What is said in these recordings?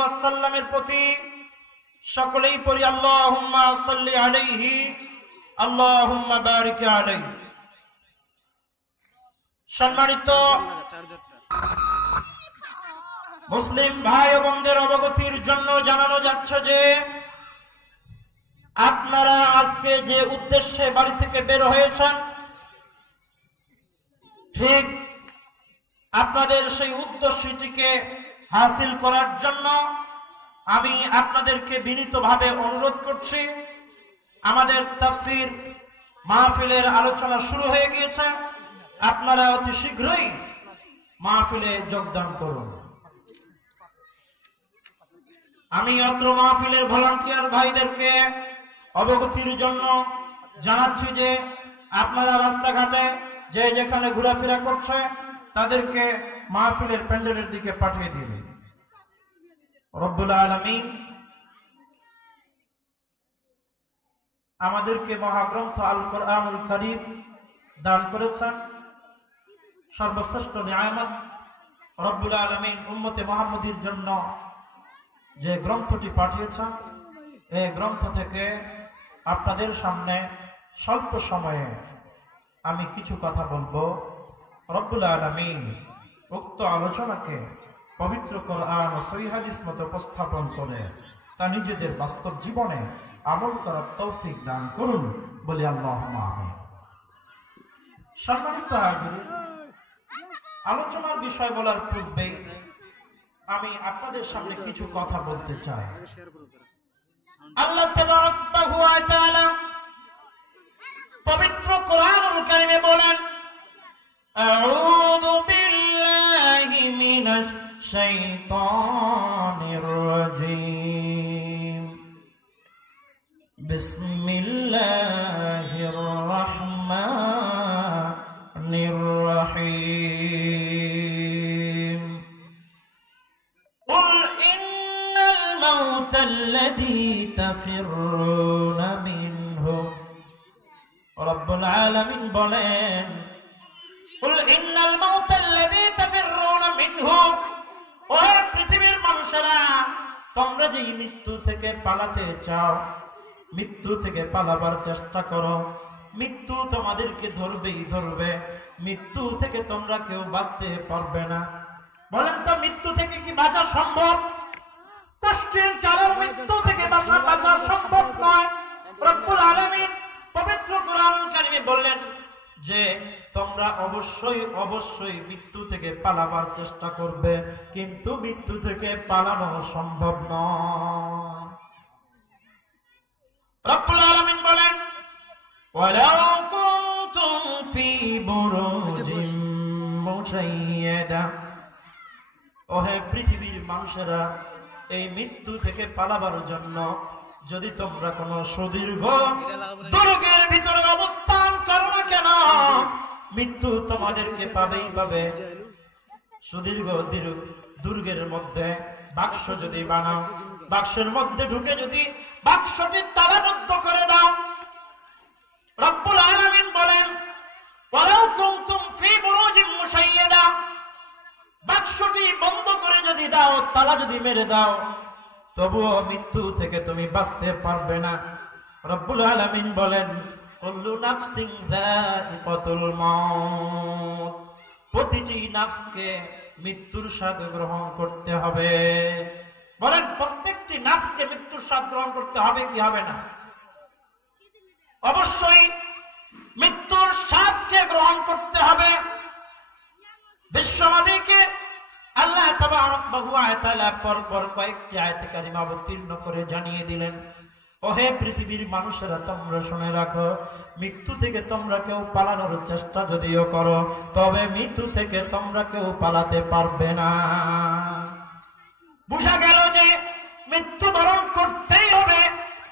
ওয়াস সাল্লামের প্রতি সকলেই পড়ি আল্লাহুম্মা সাল্লি আলাইহি আল্লাহুম্মা বারিক আলাইহি। সম্মানিত মুসলিম ভাই ও বোনদের অবগতির জন্য জানানো যাচ্ছে যে আপনারা আজকে যে উদ্দেশ্যে বাড়ি থেকে বের হয়েছেন, ঠিক আপনাদের সেই উদ্দেশ্যটিকে হাসিল করার জন্য আমি আপনাদেরকে বিনীতভাবে অনুরোধ করছি। আমাদের তাফসীর মাহফিলের আলোচনা শুরু হয়ে গিয়েছে, আপনারা অতি শীঘ্রই মাহফিলে যোগদান করুন। আমি অত্র মাহফিলের ভলান্টিয়ার ভাইদেরকে অবগতির জন্য জানাচ্ছি যে আপনারা রাস্তাঘাটে যে যেখানে ঘোরাফেরা করছে তাদেরকে মাহফিলের প্যান্ডেলের দিকে পাঠিয়ে দিবেন। রব্বুল আলামিন আমাদেরকে মহাগ্রন্থ আল কোরআনুল কারীম দান করেছেন, সর্বশ্রেষ্ঠ নিয়ামত। রব্বুল আলামিন উম্মতে মুহাম্মদীর জন্য যে গ্রন্থটি পাঠিয়েছেন, এই গ্রন্থ থেকে আপনাদের সামনে স্বল্প সময়ে আমি কিছু কথা বলবো। রব্বুল আলামিন উক্ত আলোচনাকে পবিত্র কোরআন ও সহিহ হাদিস মতো উপস্থাপন করে তা নিজেদের বাস্তব জীবনে আমল করার তৌফিক দান করুন বলি আল্লাহুম্মা আমিন। সম্মানিত হাজিরিন, আলোচনার বিষয় বলার পূর্বে আমি আপনাদের সামনে কিছু কথা বলতে চাই। আল্লাহ তাবারাক ওয়া তাআলা পবিত্র কোরআনুল কারীমে বলেন, আউযু বিল্লাহি মিনাশ শাইতানির রাজীম, বিসমিল্লাহির রাহমানির রাহিম। কুল ইন্নাল মাউতাল্লাযী তাফিররুনা মিনহু, রব্বুল আলামিন বলেন, কুল ইন্নাল মাউতাল্লাযী তাফিররুনা মিনহু, ও পৃথিবীর মানুষেরা, তোমরা যে মৃত্যু থেকে পালাতে চাও, মৃত্যু থেকে পালাবার চেষ্টা করো, মৃত্যু তোমাদেরকে ধরবেই ধরবে, মৃত্যু থেকে তোমরা কেউ বাঁচতে পারবে না। বলেন তো, মৃত্যু থেকে কি বাঁচা সম্ভব? কষ্টের কারণ মৃত্যু থেকে বাঁচা সম্ভব নয়। রব্বুল আলামিন পবিত্র কোরআনুল কারীমে বললেন যে তোমরা অবশ্যই অবশ্যই মৃত্যু থেকে পালাবার চেষ্টা করবে, কিন্তু মৃত্যু থেকে পালানো সম্ভব নয়। রব্বুল আলামিন বলেন, ওয়ালাউ কুনতুম ফি বুরুজিন মুশাইয়াদা, ওহে পৃথিবীর মানুষেরা, এই মৃত্যু থেকে পালাবার জন্য যদি তোমরা কোন সুদীর্ঘ দুর্গের ভিতরে অবস্থান করো না কেন, মৃত্যু তোমাদেরকে পাবেই পাবে। সুদীর্ঘ দুর্গের মধ্যে বাক্স যদি বানাও, বাক্সের মধ্যে ঢুকে যদি বাক্সটি তালাবদ্ধ করে দাও, রব্বুল আলামিন বলেন, ওয়ালাউ কুনতুম ফি বুরুজিন মুশাইয়াদা, বাক্সটি বন্ধ করে যদি দাও, তালা যদি মেরে দাও, তবুও মৃত্যু থেকে তুমি বাঁচতে পারবে না। রব্বুল আলামিন বলেন, কুল্লু নাফসিন যায়িকাতুল মাউত, প্রতিটি নাফসকে মৃত্যুর স্বাদ গ্রহণ করতে হবে। বলেন, প্রত্যেকটি নাফসকে মৃত্যুর স্বাদ গ্রহণ করতে হবে কি হবে না? অবশ্যই মৃত্যুর স্বাদকে গ্রহণ করতে হবে। বিশ্বনবীকে আল্লাহ তাবারক ওয়া তাআলা পরপর কয়েকটি আয়াত কারিমা অবতীর্ণ করে জানিয়ে দিলেন, ওহে পৃথিবীর মানুষেরা, তোমরা শুনে রাখো, মৃত্যু থেকে তোমরা কেউ পালানোর চেষ্টা যদিও করো, তবে মৃত্যু থেকে তোমরা কেউ পালাতে পারবে না। বুঝা গেল যে মৃত্যু বরণ করতেই হবে,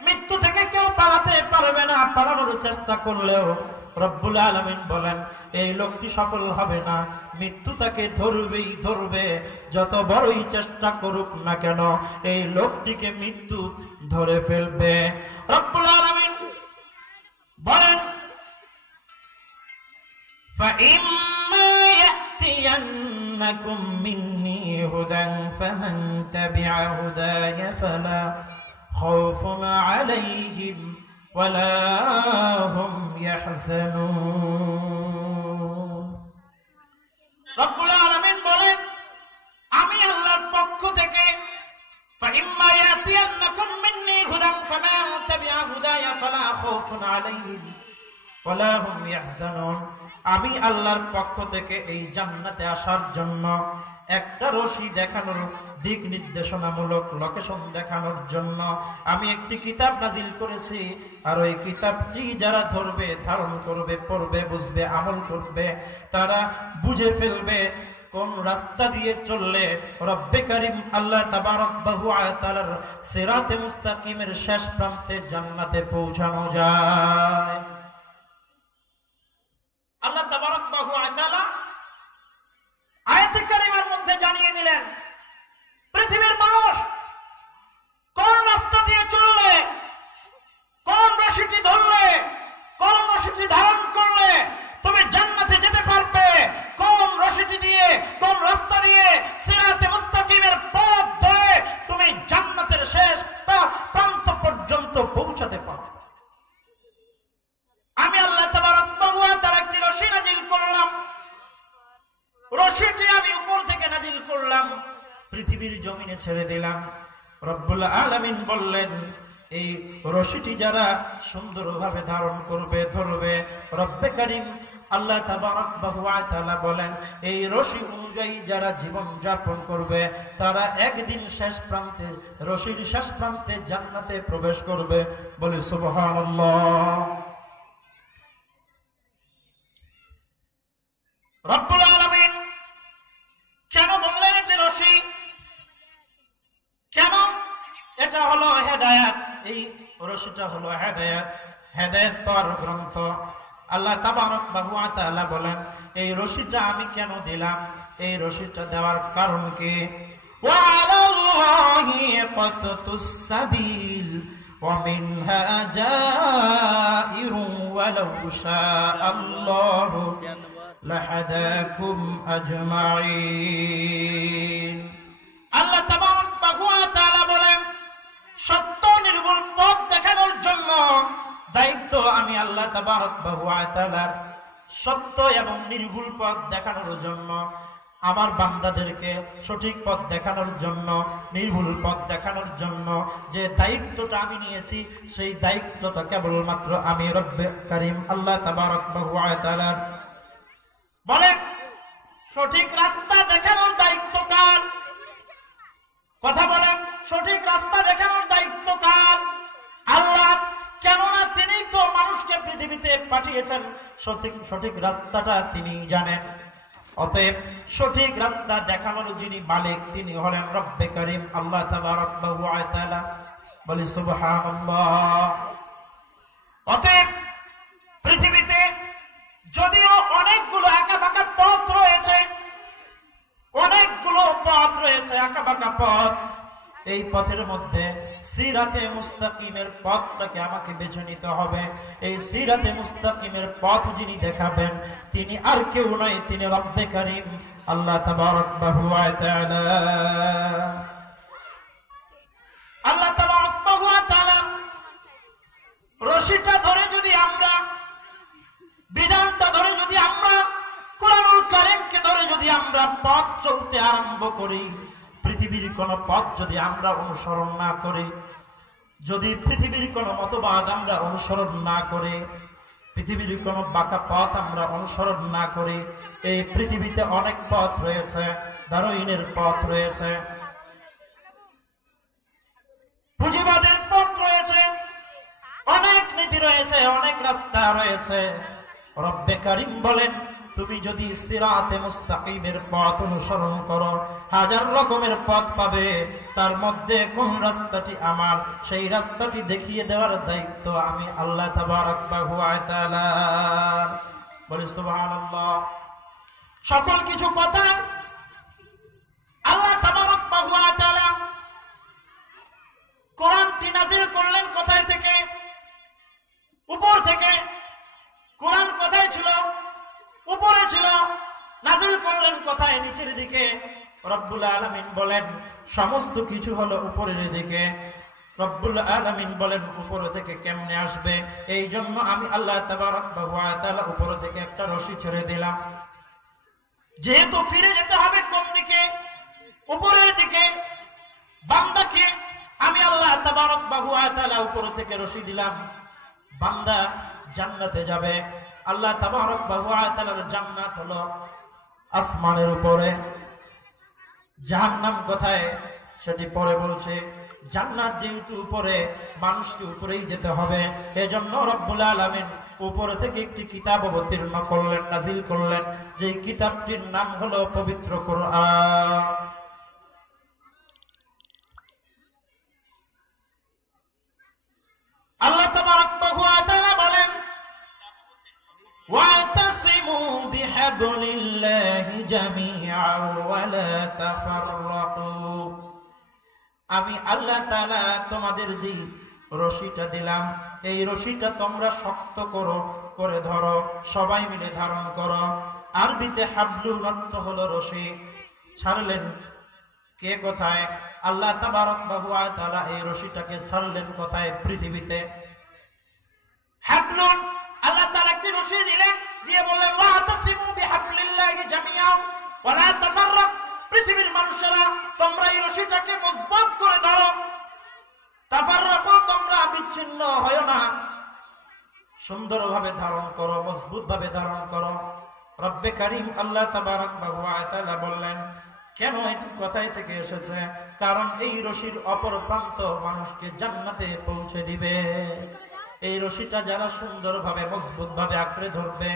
মৃত্যু থেকে কেউ পালাতে পারবে না। পালানোর চেষ্টা করলেও রব্বুল আলামিন বলেন, এই লোকটি সফল হবে না, মৃত্যু তাকে ধরবেই ধরবে। যত বড়ই চেষ্টা করুক না কেন, এই লোকটিকে মৃত্যু ধরে ফেলবে। রব্বুল আলামিন বলেন, فَإِمَّا يَأْتِيَنَّ يأتينكم مني هدى فمن تبع هداي فلا خوف عليهم ولا هم يحزنون রব্বুল আলামিন বলেন আমি আল্লাহর পক্ষ থেকে فإما يأتينكم مني هدى فمن تبع هداي فلا خوف عليهم ولا هم يحزنون আমি আল্লাহর পক্ষ থেকে এই জান্নাতে আসার জন্য একটা রশি দেখানোর দিক নির্দেশনামূলক লোকেশন দেখানোর জন্য আমি একটি কিতাব নাজিল করেছি আর ওই কিতাবটি যারা ধরবে ধারণ করবে পড়বে বুঝবে আমল করবে তারা বুঝে ফেলবে কোন রাস্তা দিয়ে চললে রব্বে কারীম আল্লাহ তাবারক ওয়া তাআলার সিরাতে মুস্তাকিমের শেষ প্রান্তে জান্নাতে পৌঁছানো যায়। আল্লাহ তাবারক ওয়া তাআলা আয়াতে কারিমার মধ্যে জানিয়ে দিলেন পৃথিবীর মানুষ কোন রাস্তা দিয়ে চললে, কোন রশিটি ধরলে, কোন রশিটি ধারণ করলে তুমি জান্নাতে যেতে পারবে, কোন রশিটি দিয়ে কোন রাস্তা দিয়ে সিরাতে মুস্তাকিমের পথ ধরে তুমি জান্নাতের শেষ প্রান্ত পর্যন্ত পৌঁছাতে পারবে। আমি আল্লাহ তাবারক ওয়া তাআলা একটি রশি নাজিল করলাম, রশিটি আমি উপর থেকে নাজিল করলাম, পৃথিবীর জমিনে ছেড়ে দিলাম। রব্বুল আলামিন বললেন এই রশিটি যারা সুন্দরভাবে ধারণ করবে ধরবে, রব্বে কারীম আল্লাহ তাবারক ওয়া তাআলা বলেন এই রশি অনুযায়ী যারা জীবন যাপন করবে তারা একদিন শেষ প্রান্তে রশির শেষ প্রান্তে জান্নাতে প্রবেশ করবে। বলে সুবহানাল্লাহ। রব্বুল আলামিন কেন বললেন এটি রশি, কেন? এটা হলো হেদায়েত, এই রশিটা হলো হেদায়েত, হেদায়েত পাওয়ার গ্রন্থ। আল্লাহ তাবারক ওয়া তাআলা বলেন এই রশিটা আমি কেন দিলাম, এই রশিটা দেওয়ার কারণ কি? ওয়া আলাল্লাহি কাসাতুস সাবিল ওয়া মিনহা জাইরু ওয়ালাউ শাআল্লাহু লাহাদাকুম আজমাইন। আল্লাহ তাবারক ওয়া তাআলা বলেন সত্য নির্ভুল পথ দেখানোর জন্য দায়িত্ব আমি আল্লাহ তাবারক ওয়া তাআলার। সত্য এবং নির্ভুল পথ দেখানোর জন্য আমার বান্দাদেরকে সঠিক পথ দেখানোর জন্য, নির্ভুল পথ দেখানোর জন্য যে দায়িত্বটা আমি নিয়েছি সেই দায়িত্বটা কেবলমাত্র আমি রব্বে কারীম আল্লাহ তাবারক ওয়া তাআলার। বলেন সঠিক রাস্তা দেখানোর দায়িত্ব কার? কথা বলেন সঠিক রাস্তা দেখানোর দায়িত্ব কার? আল্লাহ। কেননা তিনি তো মানুষকে পৃথিবীতে পাঠিয়েছেন, সঠিক রাস্তাটা তিনি জানেন। অতএব সঠিক রাস্তা দেখানোর যিনি মালিক তিনি হলেন রব্বে কারীম আল্লাহ তাবারক ওয়া তাআলা। বলি সুবহানাল্লাহ। অতএব পৃথিবীতে যদিও অনেকগুলো আঁকাবাঁকা পথ রয়েছে, অনেকগুলো পথ রয়েছে আঁকাবাঁকা পথ, এই পথের মধ্যে সিরাতে মুস্তাকিমের পথটাকে আমাকে বেছে নিতে হবে। এই সিরাতে মুস্তাকিমের পথ যিনি দেখাবেন তিনি আর কেউ নয়, তিনি রব্বে কারীম আল্লাহ তাবারক ওয়া তাআলা। আল্লাহ তাবারক ওয়া তাআলা রশিটা ধরে যদি আমরা, বিধানটা ধরে যদি আমরা, কোরআনুল কারীমকে ধরে যদি আমরা পথ চলতে আরম্ভ করি, পৃথিবীর কোন পথ যদি আমরা অনুসরণ না করি, যদি পৃথিবীর কোন মতবাদ আমরা অনুসরণ না করে, পৃথিবীর কোন বাঁকা পথ আমরা অনুসরণ না করি, এই পৃথিবীতে অনেক পথ রয়েছে, দারুইনের পথ রয়েছে, পুঁজিবাদের পথ রয়েছে, অনেক নীতি রয়েছে, অনেক রাস্তা রয়েছে। রব্বে কারীম বলেন তুমি যদি সিরাতে মুস্তাকিমের পথ অনুসরণ করো হাজার রকমের পথ পাবে, তার মধ্যে কোন রাস্তাটি আমার সেই রাস্তাটি দেখিয়ে দেওয়ার দায়িত্ব আমি আল্লাহ তাবারক ওয়া তাআলা। বলি সুবহানাল্লাহ। সকল কিছু কথা আল্লাহ তাবারক ওয়া তাআলা কোরআনটি নাযিল করলেন কোথায় থেকে? উপর থেকে। কোরআন কোথায় ছিল? উপরে ছিল। নাযিল করলেন কোথায়? নিচের দিকে। রব্বুল আলামিন বলেন সমস্ত কিছু হলো উপরের দিকে। রব্বুল আলামিন বলেন উপর থেকে কেমনে আসবে? এই জন্য আমি আল্লাহ তাবারক ওয়া তাআলা উপর থেকে একটা রশি ছেড়ে দিলাম। যেহেতু ফিরে যেতে হবে কোন দিকে? উপরের দিকে। বান্দাকে আমি আল্লাহ তাবারক ওয়া তাআলা উপর থেকে রশি দিলাম, বান্দা জান্নাতে যাবে। আল্লাহ তাবারক ওয়া তাআলার জান্নাত হলো আসমানের উপরে। জাহান্নাম কোথায় সেটি পরে বলছে। জান্নাত যেহেতু উপরে, মানুষকে উপরেই যেতে হবে। এজন্য রব্বুল আলামিন উপরে থেকে একটি কিতাব অবতীর্ণ করলেন, নাজিল করলেন, যে কিতাবটির নাম হলো পবিত্র কোরআন। আল্লাহ তাবারক ওয়া তাআলা বলেন ওয়াতাসিমু বিহাবলিল্লাহি জামিআন ওয়া লা তাফাররাকু। আমি আল্লাহ তাআলা তোমাদের যে রশিটা দিলাম, এই রশিটা তোমরা শক্ত করে ধরো, সবাই মিলে ধারণ করো। আরবিতে হাবলুন অর্থ হলো রশি। ছাড়লেন কে কোথায়? আল্লাহ তাবারক ওয়া তাআলা এই রশিটাকে ছাড়লেন কোথায়? পৃথিবীতে। হাবলুন আল্লাহ তাআলা একটি রশি দিলেন, দিয়ে বললেন ওয়াতাসিমু বিহাবলিল্লাহি জামিআন ওয়া লা তাফাররাক। পৃথিবীর মানুষেরা তোমরা এই রশিটাকে মজবুত করে ধরো, তাফাররাকু তোমরা বিচ্ছিন্ন হয় না, সুন্দরভাবে ধারণ করো, মজবুতভাবে ধারণ করো। রব্বে কারীম আল্লাহ তাবারক ওয়া তাআলা বললেন কেন এটি কোথায় থেকে এসেছে? কারণ এই রশির অপর প্রান্ত মানুষকে জান্নাতে পৌঁছে দিবে। এই রশিটা যারা সুন্দরভাবে মজবুতভাবে আঁকড়ে ধরবে,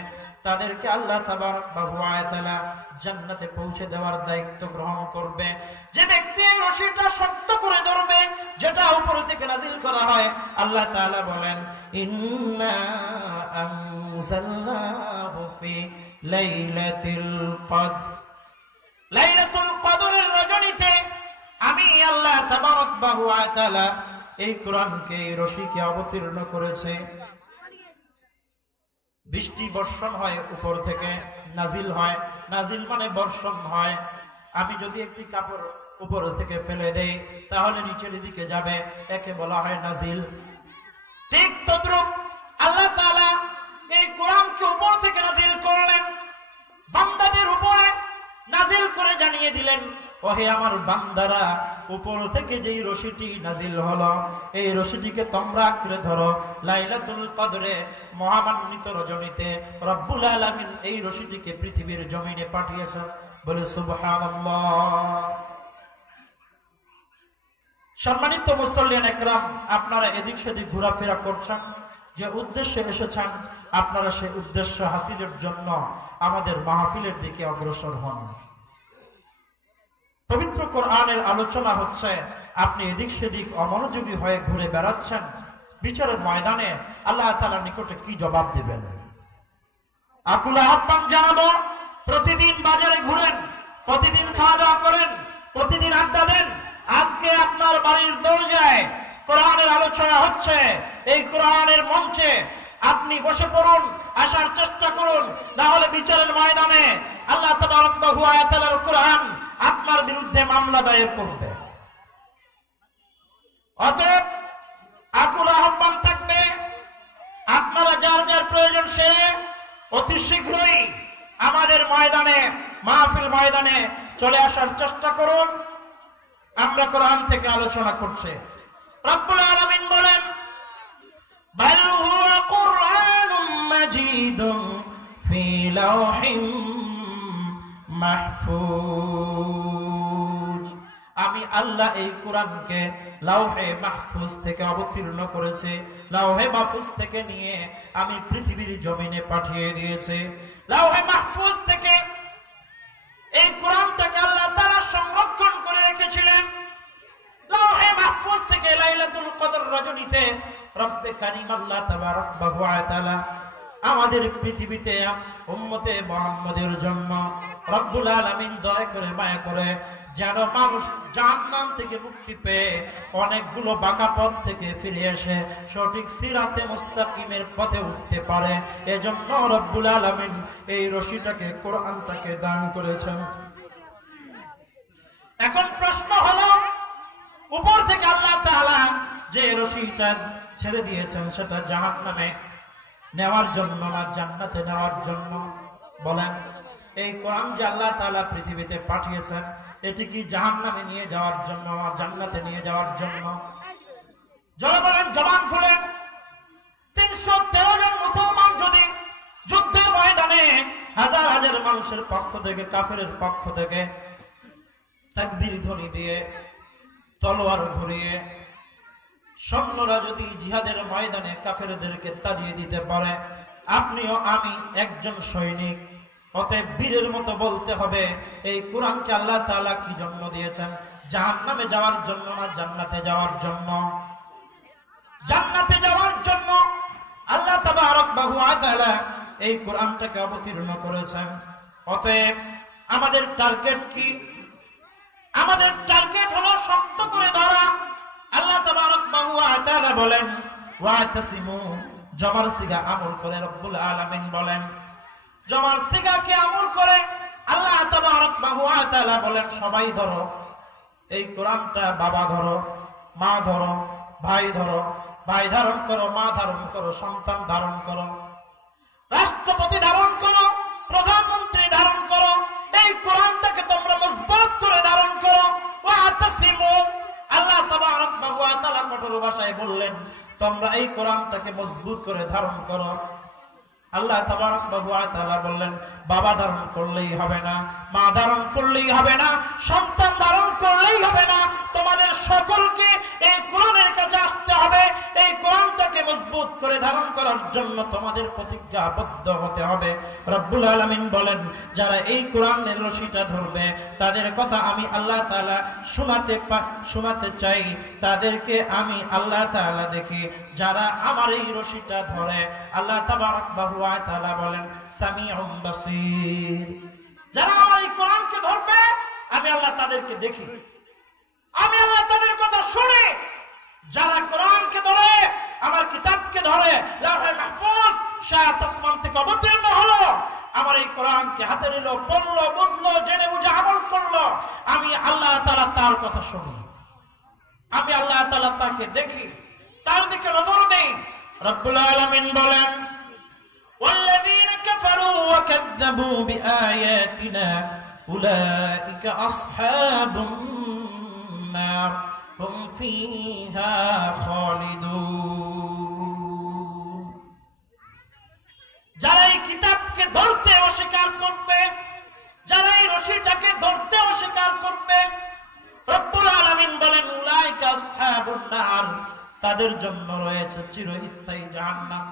তাদেরকে আল্লাহ তাবারক ওয়া তাআলা জান্নাতে পৌঁছে দেওয়ার দায়িত্ব গ্রহণ করবে। যে ব্যক্তি এই রশিটা শক্ত করে ধরবে, যেটা উপর থেকে নাজিল করা হয়, আল্লাহ তাআলা বলেন ইন্না আনজালনাহু ফি লাইলাতিল কদর। লাইলাতুল কদরের রজনীতে আমি আল্লাহ তাবারক ওয়া তাআলা এই কোরআনকে, এই রশিকে অবতীর্ণ করেছে। বৃষ্টি বর্ষণ হয় উপর থেকে, নাজিল হয়। নাজিল মানে বর্ষণ হয়। আমি যদি একটি কাপড় উপর থেকে ফেলে দেই তাহলে নিচের দিকে যাবে, একে বলা হয় নাজিল। ঠিক তদ্রূপ আল্লাহ তাআলা এই কোরআনকে উপর থেকে নাজিল করলেন, বান্দাদের উপরে নাজিল করে জানিয়ে দিলেন ওহে আমার বান্দারা, উপর থেকে যেই রশিটি নাজিল হলো, এই রশিটিকে তোমরা আঁকড়ে ধরো। লাইলাতুল কদরে, মহামান্বিত রজনীতে রব্বুল আলামিন এই রশিটিকে পৃথিবীর জমিনে পাঠিয়েছেন। বলে সুবহানাল্লাহ। সম্মানিত মুসল্লিয়ান একরাম, আপনারা এদিক সেদিক ঘোরাফেরা করছেন, যে উদ্দেশ্যে এসেছেন আপনারা সেই উদ্দেশ্য হাসিলের জন্য আমাদের মাহফিলের দিকে অগ্রসর হন। পবিত্র কোরআনের আলোচনা হচ্ছে, আপনি এদিক সেদিক অমনোযোগী হয়ে ঘুরে বেড়াচ্ছেন, বিচারের ময়দানে আল্লাহ তাআলার নিকটে কি জবাব দিবেন? আকুল আহ্বান জানাবো, প্রতিদিন বাজারে ঘুরেন, প্রতিদিন খাওয়া দাওয়া করেন, প্রতিদিন আড্ডা দেন। আজকে আপনার বাড়ির দরজায় কোরআনের আলোচনা হচ্ছে, এই কোরআনের মঞ্চে আপনি বসে পড়ুন, আসার চেষ্টা করুন, না হলে বিচারের ময়দানে আল্লাহ তাবারক ওয়া তাআলার কোরআন আপনার বিরুদ্ধে মামলা দায়ের করবে। অতএব আকুল আহ্বান থাকবে, আপনারা যার যার প্রয়োজন সেরে অতি শীঘ্রই আমাদের ময়দানে, মাহফিল ময়দানে চলে আসার চেষ্টা করুন। আমরা কোরআন থেকে আলোচনা করছি। রব্বুল আলামিন বলেন বাল হুয়া কুরআনুম মাজিদুন ফি লাওহিম মাহফুজ। আমি আল্লাহ এই কোরআনকে লাওহে মাহফুজ থেকে অবতীর্ণ করেছি, লাওহে মাহফুজ থেকে নিয়ে আমি পৃথিবীর জমিনে পাঠিয়ে দিয়েছি। লাওহে মাহফুজ থেকে এই কোরআনটাকে আল্লাহ তাআলা সংরক্ষণ করে রেখেছিলেন। লাওহে মাহফুজ থেকে লাইলাতুল কদর রজনীতে রব্বে কারীম আল্লাহ তাবারক ওয়া তাআলা আমাদের পৃথিবীতে উম্মতে মুহাম্মাদের জন্য রব্বুল আলামিন দয়া করে মায়া করে যেন মানুষ জাহান্নাম থেকে মুক্তি পেয়ে অনেকগুলো বাঁকা পথ থেকে ফিরে এসে সঠিক সিরাতে মুস্তাকিমের পথে উঠতে পারে। এজন্য রব্বুল আলামিন এই রশিটাকে, কোরআনটাকে দান করেছেন। এখন প্রশ্ন হলো, উপর থেকে আল্লাহ তাআলা যে রশিটা ছেড়ে দিয়েছেন সেটা জাহান্নামে নেওয়ার জন্য না জান্নাতে নেওয়ার জন্য? বলেন, এই কোরআন যে আল্লাহ তাআলা পৃথিবীতে পাঠিয়েছেন এটি কি জাহান্নামে নিয়ে যাওয়ার জন্য না জান্নাতে নিয়ে যাওয়ার জন্য? যারা বলেন জবান খুলে 313 জন মুসলমান যদি যুদ্ধের ময়দানে হাজার হাজার মানুষের পক্ষ থেকে, কাফেরের পক্ষ থেকে তাকবীর ধ্বনি দিয়ে তলোয়ার ঘুরিয়ে সৈন্যরা যদি জিহাদের ময়দানে কাফেরদেরকে তাড়িয়ে দিতে পারে, আপনিও আমি একজন সৈনিক। অতএব বীরের মতো বলতে হবে, এই কোরআনকে আল্লাহ তাআলা কি জন্য দিয়েছেন? জাহান্নামে যাওয়ার জন্য না জান্নাতে যাওয়ার জন্য? জান্নাতে যাওয়ার জন্য আল্লাহ তাবারক ওয়া তাআলা এই কোরআনটাকে অবতীর্ণ করেছেন। অতএব আমাদের টার্গেট কি? আমাদের টার্গেট হলো শক্ত করে ধরা। আল্লাহ তাবারক ওয়া তাআলা বলেন ওয়াতাসিমু, জমার সিগা আমল করে রব্বুল আলামিন বলেন জমার সিগাকে আমল করে আল্লাহ তাবারক ওয়া তাআলা বলেন সবাই ধরো এই কোরআনটা। বাবা ধরো, মা ধরো, ভাই ধরো, ভাই ধারণ করো, মা ধারণ করো, সন্তান ধারণ করো, রাষ্ট্রপতি ধারণ করো, প্রধানমন্ত্রী ধারণ করো। এই কোরআনটাকে তোমরা মজবুত করে ধারণ করো। ওয়াতাসিমু, আল্লাহ তাবারক ওয়া তাআলা কঠোর ভাষায় বললেন তোমরা এই কোরআনটাকে মজবুত করে ধারণ করো। আল্লাহ তাবারক ওয়া তাআলা বললেন বাবা ধারণ করলেই হবে না, মা ধারণ করলেই হবে না, সন্তান ধারণ করলেই হবে না, তোমাদের সকলকে এই কোরআনের কাছে আসতে হবে। এই কোরআনটাকে মজবুত করে ধারণ করার জন্য তোমাদের প্রতিজ্ঞাবদ্ধ হতে হবে। রব্বুল আলামিন বলেন যারা এই কোরআনের রশিটা ধরবে তাদের কথা আমি আল্লাহ তাআলা শোনাতে চাই। তাদেরকে আমি আল্লাহ তাআলা দেখি যারা আমার এই রশিটা ধরে। আল্লাহ তাবারক ওয়া তাআলা বলেন সামিউম বাসীর, যারা আমার এই কোরআনকে ধরবে আমি আল্লাহ তাদেরকে দেখি, আমি আল্লাহ তাদের কথা শুনি। যারা কোরআনকে ধরে, আমার কিতাবকে ধরে, লাউহে মাহফুজ সাত আসমান থেকে অবতীর্ণ হলো, আমার এই কোরআনকে হাতে নিল, পড়লো, বুঝলো, জেনে বুঝে আমল করলো, আমি আল্লাহ তাআলা তার কথা শুনি, আমি আল্লাহ তাআলা তাকে দেখি, তার দিকে নজর দেই। রব্বুল আলামিন বলেন والذين كفروا وكذبوا بآياتنا أولئك أصحاب النار هم فيها خالدون। যারা এই কিতাবকে ধরতে অস্বীকার করবে, যারা এই রশিটাকে ধরতে অস্বীকার করবে, রব্বুল আলামিন বলেন উলাইকা আসহাবুন নার, তাদের জন্য রয়েছে চিরস্থায়ী জাহান্নাম।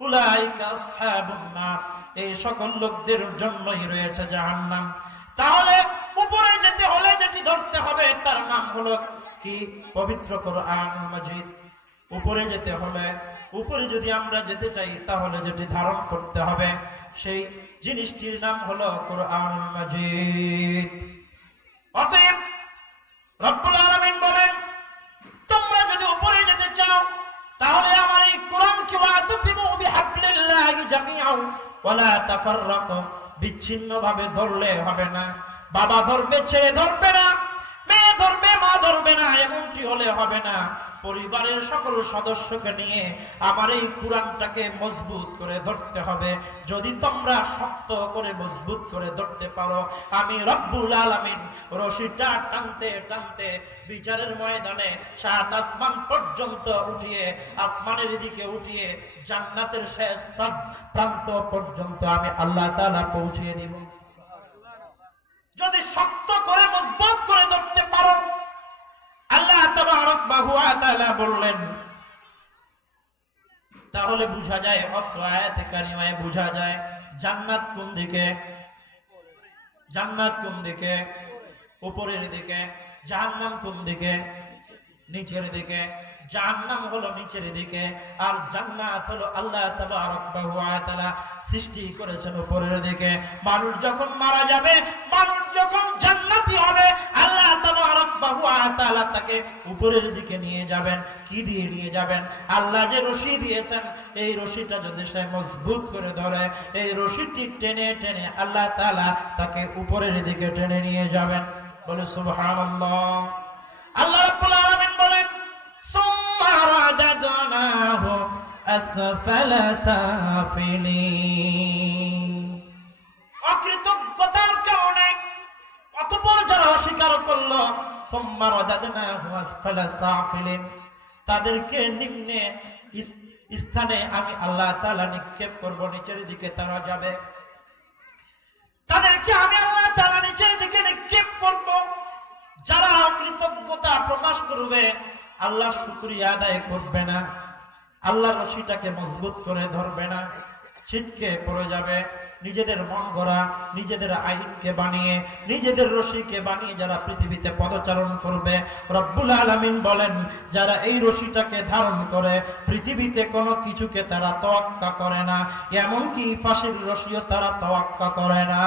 উলাইকা আসহাবুন নার, এই সকল লোকদের জন্যই রয়েছে জাহান্নাম। তাহলে উপরে যেতে হলে যেটি ধরতে হবে তার নাম হলো কি? পবিত্র কোরআনুল মাজিদ। উপরে যেতে হলে, উপরে যদি আমরা যেতে চাই তাহলে যেটি ধারণ করতে হবে সেই জিনিসটির নাম হলো কোরআনুল মাজিদ। অতএব রব্বুল আলামিন বলেন তোমরা যদি উপরে যেতে চাও তাহলে আমার এই কোরআনকে ওয়াতাসিমু বিহাবলিল্লাহি জামিআন ওয়া লা তাফাররাকু, বিচ্ছিন্নভাবে ধরলে হবে না। বাবা ধরবে, ছেলে ধরবে না, মেয়ে ধরবে, মা ধরবে না, এমনটি হলে হবে না। পরিবারের সকল সদস্যকে নিয়ে আমার এই কোরআনটাকে মজবুত করে ধরতে হবে। যদি তোমরা শক্ত করে মজবুত করে ধরতে পারো, আমি রব্বুল আলামিন রশিটা টানতে টানতে বিচারের ময়দানে সাত আসমান পর্যন্ত উঠিয়ে, আসমানের দিকে উঠিয়ে জান্নাতের শেষ প্রান্ত পর্যন্ত আমি আল্লাহ তাআলা পৌঁছিয়ে দিব। যদি শক্ত করে মজবুত করে ধরতে পারো। আল্লাহ তাবারক ওয়া তাআলা বললেন, তাহলে বোঝা যায়, অত্র আয়াতে কারিমায় বোঝা যায় জান্নাত কোন দিকে, জান্নাত কোন দিকে, উপরের দিকে, জাহান্নাম কোন দিকে, নিচের দিকে, জাহান্নাম হলো নিচের দিকে, আর জান্নাত হলো আল্লাহ তাবারক ওয়া তাআলা সৃষ্টি করেছেন উপরের দিকে। মানুষ যখন মারা যাবে, মানুষ যখন জান্নাতি হবে, আল্লাহ তাবারক ওয়া তাআলা তাকে উপরের দিকে নিয়ে যাবেন। কি দিয়ে নিয়ে যাবেন? আল্লাহ যে রশি দিয়েছেন, এই রশিটা যদি সে মজবুত করে ধরে, এই রশিটি টেনে টেনে আল্লাহ তাআলা তাকে উপরের দিকে টেনে নিয়ে যাবেন। বলে সুবহানাল্লাহ। আল্লাহ রাব্বুল আলামিন বলেন, সুম্মা রাদাদনাহু আসফালা সাফিলিন। অকৃতজ্ঞতার কারণে অতঃপর যারা অস্বীকার করলো, সুম্মা রাদাদনাহু আসফালা সাফিলিন, তাদেরকে নিম্নে স্থানে আমি আল্লাহ তাআলা নিক্ষেপ করব, নিচের দিকে তারা যাবে। তাদেরকে আমি আল্লাহ তাআলা নিচের দিকে নিক্ষেপ করব। যারা কৃতজ্ঞতা প্রকাশ করবে, আল্লাহর শুকরিয়া আদায় করবে না, আল্লাহর রশিটাকে মজবুত করে ধরবে না, ছিটকে পড়ে যাবে। নিজেদের মন গড়া, নিজেদের আইনকে বানিয়ে, নিজেদের রশিকে বানিয়ে যারা পৃথিবীতে পদচারণ করবে, রব্বুল আলামিন বলেন, যারা এই রশিটাকে ধারণ করে পৃথিবীতে কোনো কিছুকে তারা তোয়াক্কা করে না, এমনকি ফাঁসির রশিও তারা তোয়াক্কা করে না।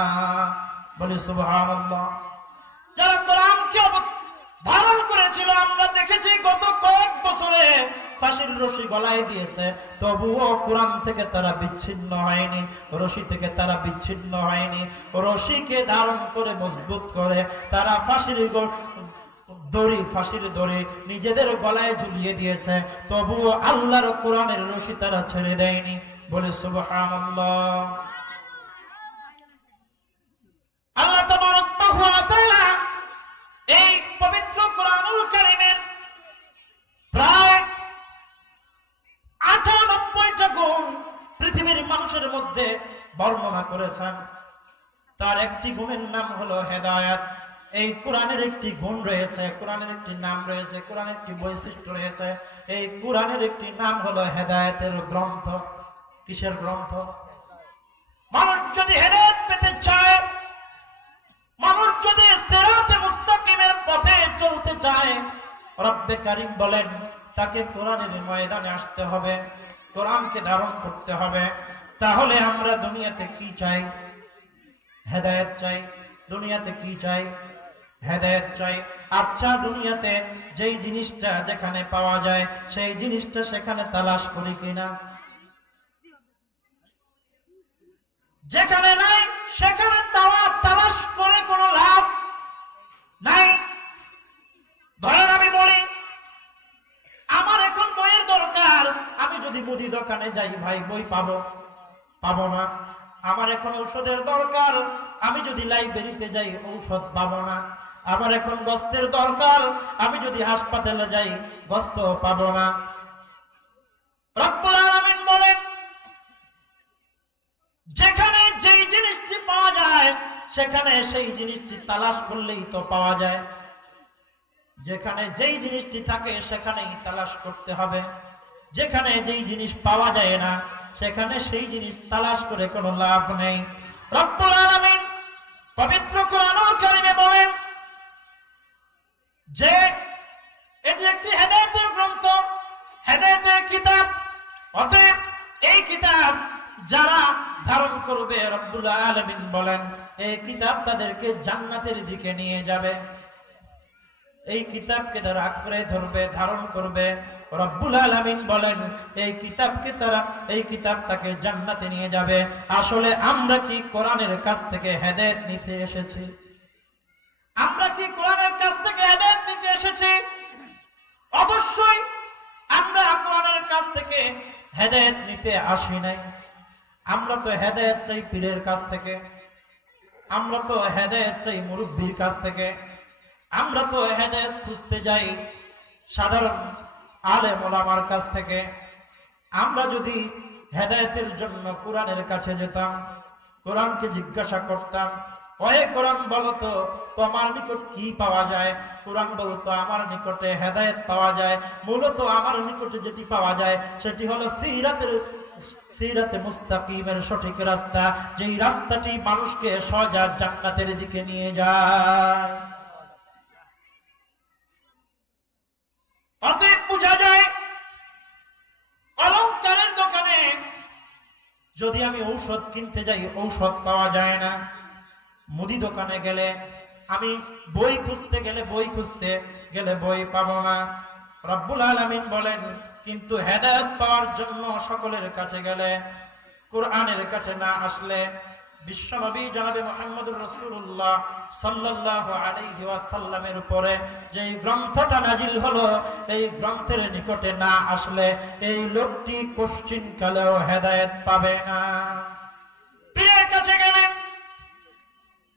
বলি সুবহানাল্লাহ। যারা কোরআনকে ধারণ করেছিল, আমরা দেখেছি গত কয়েক বছরে ফাঁসির রশি গলায় দিয়েছে, তবুও কোরআন থেকে তারা বিচ্ছিন্ন হয়নি, রশি থেকে তারা বিচ্ছিন্ন হয়নি। রশিকে ধারণ করে মজবুত করে তারা ফাঁসির দড়ি নিজেদের গলায় ঝুলিয়ে দিয়েছে, তবুও আল্লাহর কোরআনের রশি তারা ছেড়ে দেয়নি। বলে সুবহানাল্লাহ। আল্লাহ তাবারক ওয়া তাআলা এই পবিত্র কোরআনুল কারীমের প্রায় ৯৮টা গুণ পৃথিবীর মানুষের মধ্যে বর্ণনা করেছেন। তার একটি গুণের নাম হলো হেদায়েত। এই কোরআনের একটি গুণ রয়েছে, কোরআনের একটি নাম রয়েছে, কোরআনের একটি বৈশিষ্ট্য রয়েছে। এই কোরআনের একটি নাম হলো হেদায়েতের গ্রন্থ। কিসের গ্রন্থ? মানুষ যদি হেদায়েত পেতে চায়, মানুষ যদি সিরাতে মুস্তাকিমের পথে চলতে চায়, রব্বে কারীম বলেন তাকে কোরআনের ময়দানে আসতে হবে, কোরআনকে ধারণ করতে হবে। তাহলে আমরা দুনিয়াতে কি চাই? হেদায়েত চাই। দুনিয়াতে কি চাই? হেদায়েত চাই। আচ্ছা, দুনিয়াতে যেই জিনিসটা যেখানে পাওয়া যায়, সেই জিনিসটা সেখানে তালাশ করি কিনা? যেখানে নাই সেখানে তালাশ করে কোনো লাভ নাই। ধরেন আমি বলি, আমার এখন বইয়ের দরকার, আমি যদি মুদি দোকানে যাই, ভাই বই পাবো না। আমার এখন ঔষধের দরকার, আমি যদি লাইব্রেরিতে যাই ঔষধ পাবো না। আমার এখন গোস্তের দরকার, আমি যদি হাসপাতালে যাই গোস্ত পাবো না। রব্বুল আলামিন বলেন, যেখানে যেই জিনিসটি পাওয়া যায় সেখানে সেই জিনিসটি তালাশ করলেই তো পাওয়া যায়। যেখানে যেই জিনিসটি থাকে সেখানেই তালাশ করতে হবে। যেখানে যেই জিনিস পাওয়া যায় না সেখানে সেই জিনিস তালাশ করে কোনো লাভ নেই। রব্বুল আলামিন পবিত্র কোরআনুল কারীমে বলেন যে এটি একটি হেদায়েতের গ্রন্থ, হেদায়েতের কিতাব। অতএব এই কিতাব যারা ধারণ করবে, রব্বুল আলামিন বলেন এই কিতাব তাদেরকে জান্নাতের দিকে নিয়ে যাবে। এই কিতাবকে তারা আঁকড়ে ধরবে, ধারণ করবে, রব্বুল আলামিন বলেন এই কিতাব তাকে জান্নাতে নিয়ে যাবে। আসলে আমরা কি কোরআনের কাছ থেকে হেদায়েত নিতে এসেছি? আমরা কি কোরআনের কাছ থেকে হেদায়েত নিতে এসেছি? অবশ্যই আমরা কোরআনের কাছ থেকে হেদায়েত নিতে আসি নাই। আমরা তো হেদায়েত চাই পীরের কাছ থেকে, আমরা তো হেদায়েত চাই মুরব্বির কাছ থেকে, আমরা তো হেদায়েত খুঁজতে যাই সাধারণ আলেম ওলামার কাছ থেকে। আমরা যদি হেদায়েতের জন্য কোরআনের কাছে যেতাম, কোরআনকে জিজ্ঞাসা করতাম, ওহে কোরআন বলতো তোমার নিকট কি পাওয়া যায়? কোরআন বলতো আমার নিকটে হেদায়েত পাওয়া যায়। মূলত আমার নিকটে যেটি পাওয়া যায় সেটি হলো সিরাতে মুস্তাকিমের সঠিক রাস্তা, যেই রাস্তাটি মানুষকে সোজা জান্নাতের দিকে নিয়ে যায়। অতএব বোঝা যায় অলংকারের দোকানে যদি আমি ঔষধ কিনতে যাই ঔষধ পাওয়া যায় না, মুদি দোকানে গেলে আমি বই খুঁজতে গেলে বই পাবো না। রব্বুল আলামিন বলেন কিন্তু হেদায়েত পাওয়ার জন্য সকলের কাছে গেলে, কোরআনের কাছে না আসলে, বিশ্বনবী জনাবে মুহাম্মদুর রাসূলুল্লাহ সাল্লাল্লাহু আলাইহি ওয়াসাল্লামের উপরে যেই গ্রন্থটা নাজিল হলো এই গ্রন্থের নিকটে না আসলে এই লোকটি কোশ্চিন কালেও হেদায়েত পাবে না। পীরের কাছে গেলেন,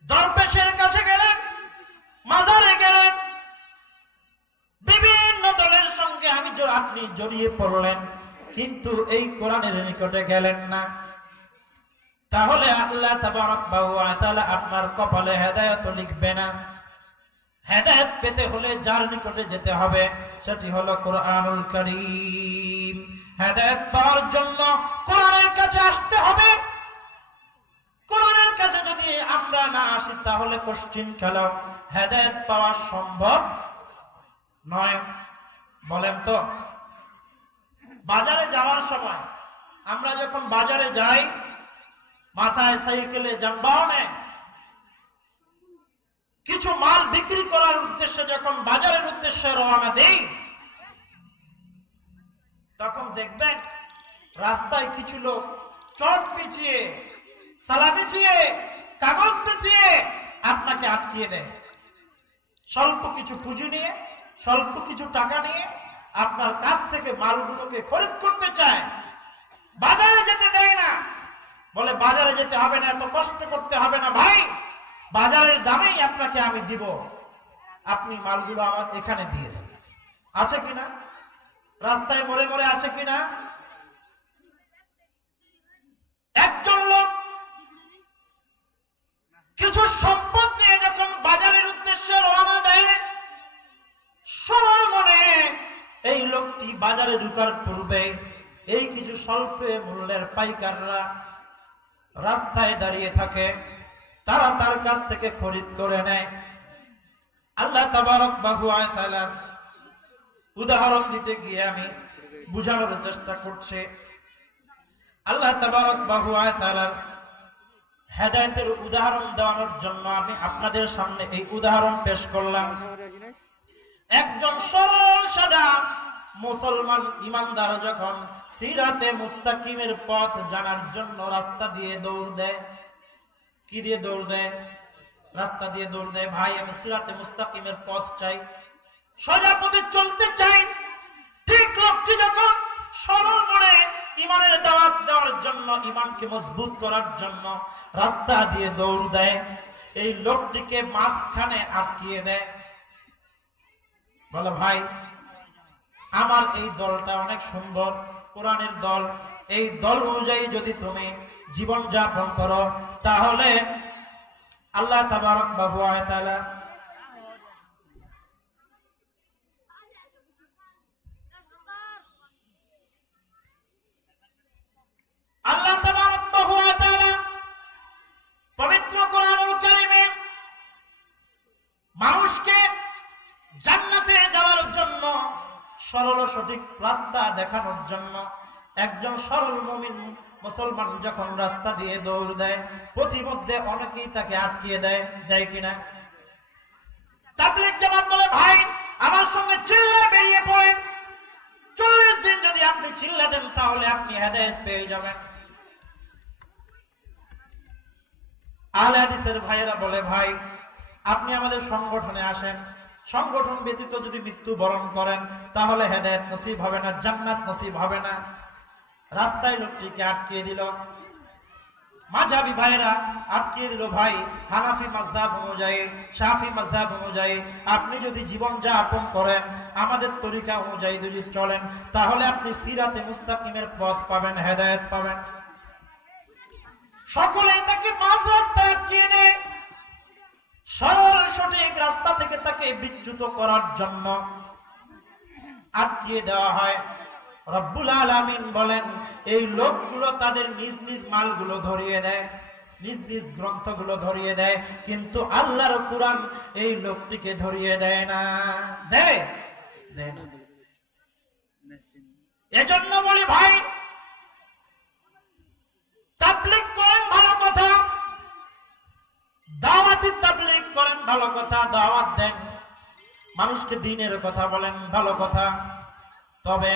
দরবেশের কাছে গেলেন, মাজারে গেলেন, বিভিন্ন দলের সঙ্গে আপনি জড়িয়ে পড়লেন, কিন্তু এই কোরআনের নিকটে গেলেন না, তাহলে আল্লাহ তাবারক ওয়া তাআলা আপনার কপালে হেদায়েত লিখবে না। হেদায়েত পেতে হলে যার নিকটে যেতে হবে সেটি হলো কোরআনুল কারীম। হেদায়েত পাওয়ার জন্য কোরআনের কাছে আসতে হবে। কোরআনের কাছে যদি আমরা না আসি তাহলে কোশ্চিন কালেও হেদায়েত পাওয়া সম্ভব নয়। বলেন তো, বাজারে যাওয়ার সময় আমরা যখন বাজারে যাই, মাথায় সাইকেলে যানবাহনে কিছু মাল বিক্রি করার উদ্দেশ্যে যখন বাজারের উদ্দেশ্যে রওনা দেই, তখন দেখবেন রাস্তায় কিছু লোক চট পিছিয়ে, সালা পিছিয়ে, কাগজ পিছিয়ে আপনাকে আটকিয়ে দেয়। স্বল্প কিছু পুঁজি নিয়ে, স্বল্প কিছু টাকা নিয়ে আপনার কাছ থেকে মালগুলোকে খরিদ করতে চায়, বাজারে যেতে দেয় না। বলে বাজারে যেতে হবে না, এত কষ্ট করতে হবে না ভাই, বাজারের দামেই আপনাকে আমি দিব, আপনি মালগুলো আমার এখানে দিয়ে দেন। আছে কিনা? রাস্তায় মোড়ে মোড়ে আছে কিনা? একজন লোক কিছু সম্পদ নিয়ে যখন বাজারের উদ্দেশ্যে রওনা দেয়, সরল মনে এই লোকটি বাজারে ঢোকার পূর্বে এই কিছু স্বল্প মূল্যের পাইকাররা রাস্তায় দাঁড়িয়ে থাকে, তারা তার কাছ থেকে খরিদ করে নেয়। আল্লাহ তাবারক ওয়া তাআলা উদাহরণ দিতে গিয়ে আমি বুঝানোর চেষ্টা করছি। আল্লাহ তাবারক ওয়া তাআলা হেদায়েতের উদাহরণ দেওয়ার জন্য আমি আপনাদের সামনে এই উদাহরণ পেশ করলাম। একজন সরল সাদা মুসলমান ইমানদার যখন সিরাতে মুস্তাকিমের পথ জানার জন্য রাস্তা দিয়ে দৌড় দেয়, কি দিয়ে দৌড় দেয়? রাস্তা দিয়ে দৌড় দেয়, ভাই আমি সিরাতে মুস্তাকিমের পথ চাই, সোজা পথে চলতে চাই। ঠিক লোকটি যখন সরল মনে ইমানের দাওয়াত দেওয়ার জন্য, ইমানকে মজবুত করার জন্য রাস্তা দিয়ে দৌড় দেয়, এই লোকটিকে মাঝখানে আটকিয়ে দেয়। বলে ভাই আমার এই দলটা অনেক সুন্দর, কোরআনের দল, এই দল অনুযায়ী যদি তুমি জীবন যাপন করো তাহলে আল্লাহ তাবারক ওয়া তাআলা পবিত্র কোরআনুল কারীমে মানুষকে জান্নাতে যাওয়ার জন্য সরল সঠিক রাস্তা দেখানোর জন্য একজন সরল মুমিন মুসলমান যখন রাস্তা দিয়ে দৌড় দেয়, প্রতিমধ্যে অনেকেই তাকে আটকিয়ে দেয় কিনা? তাবলীগ জামাত বলে ভাই আমার সঙ্গে চিল্লায় বেরিয়ে পড়েন, 40 দিন যদি আপনি চিল্লা দেন তাহলে আপনি হেদায়েত পেয়ে যাবেন। আহলে হাদিসের ভাইয়েরা বলে ভাই আপনি আমাদের সংগঠনে আসেন, সংগঠন ব্যতীত যদি মৃত্যু বরণ করেন তাহলে হেদায়েত নসিব হবে না, জান্নাত নসিব হবে না। রাস্তায় লোকটিকে আটকিয়ে দিল, মাযহাবী ভাইয়েরা আটকিয়ে দিল, ভাই হানাফি মাযহাব অনুযায়ী, শাফি মাযহাব অনুযায়ী আপনি যদি জীবন যাপন করেন, আমাদের তরিকা অনুযায়ী যদি চলেন তাহলে আপনি সিরাতে মুস্তাকিমের পথ পাবেন, হেদায়েত পাবেন। সকলে তাকে মাঝ রাস্তায় আটকিয়ে দেয়, সরল সঠিক রাস্তা থেকে তাকে বিচ্যুত করার জন্য আটকিয়ে দেওয়া হয়। রব্বুল আলামিন বলেন এই লোকগুলো তাদের নিজ নিজ মালগুলো ধরিয়ে দেয়, নিজ নিজ গ্রন্থগুলো ধরিয়ে দেয়, কিন্তু আল্লাহর কুরআন এই লোকটিকে ধরিয়ে দেয় না, দেয় না। এজন্য বলি ভাই, তাবলীগ করেন ভালো কথা, দাওয়াতি তাবলীগ করেন ভালো কথা, দাওয়াত দেন, মানুষকে দ্বীনের কথা বলেন ভালো কথা। তবে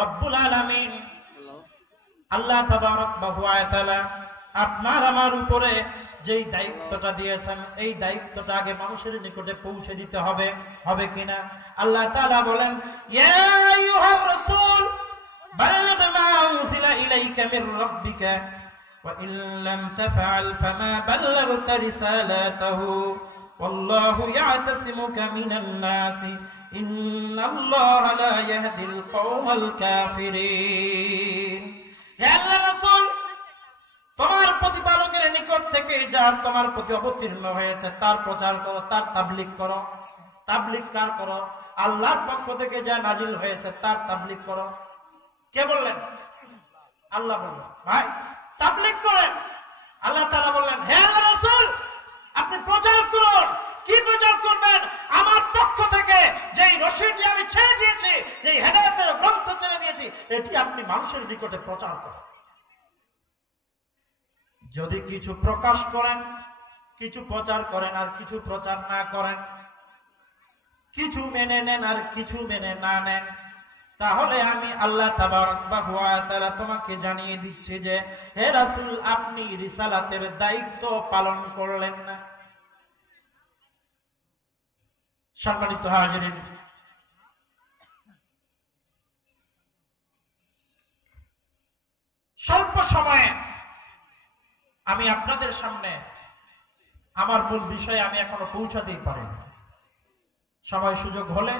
রব্বুল আলামিন আল্লাহ তাবারক ওয়া তাআলা আপনার আমার উপরে যেই দায়িত্বটা দিয়েছেন, এই দায়িত্বটা আগে মানুষের নিকটে পৌঁছে দিতে হবে, হবে কিনা? আল্লাহ তাআলা বলেন, ইয়া আইয়ুহার রাসূল বাল্লিগ মা উনজিলা ইলাইকা মির রাব্বিকা ওয়া ইন লাম তাফআল ফামা বাল্লাগতা রিসালাতাহু ওয়াল্লাহু ইয়াতাসিমুকা মিনান নাস ইন্নাল্লাহা লা ইয়াহদিল কওমাল কাফিরিন। হে আল্লাহর রাসূল, তোমার প্রতিপালকের নিকট থেকে যার তোমার প্রতি অবতীর্ণ হয়েছে তার প্রচার করো, তার তাবলীগ করো। তাবলীগ কার করো? আল্লাহর পক্ষ থেকে যা নাজিল হয়েছে তার তাবলীগ করো। কে বললেন? আল্লাহ বললেন ভাই তাবলীগ করেন। আল্লাহ তাআলা বললেন, হে আল্লাহর রাসূল, আপনি প্রচার করুন। কি প্রচার করবেন? আমার পক্ষ থেকে যেই রশিদটি আমি ছেড়ে দিয়েছি, যেই হেদায়েতের গ্রন্থ ছেড়ে দিয়েছি, এটি আপনি মানুষের নিকটে প্রচার করুন। যদি কিছু প্রকাশ করেন, কিছু প্রচার করেন আর কিছু প্রচার না করেন, কিছু মেনে নেন আর কিছু মেনে না নেন, তাহলে আমি আল্লাহ তাবারক ওয়া তাআলা তোমাকে জানিয়ে দিচ্ছি যে হে রাসূল, আপনি রিসালাতের দায়িত্ব পালন করলেন না। সম্মানিত হাজিরিন, স্বল্প সময়ে আমি আপনাদের সামনে আমার মূল বিষয়ে আমি এখনো পৌঁছাতেই পারিনি। সময় সুযোগ হলে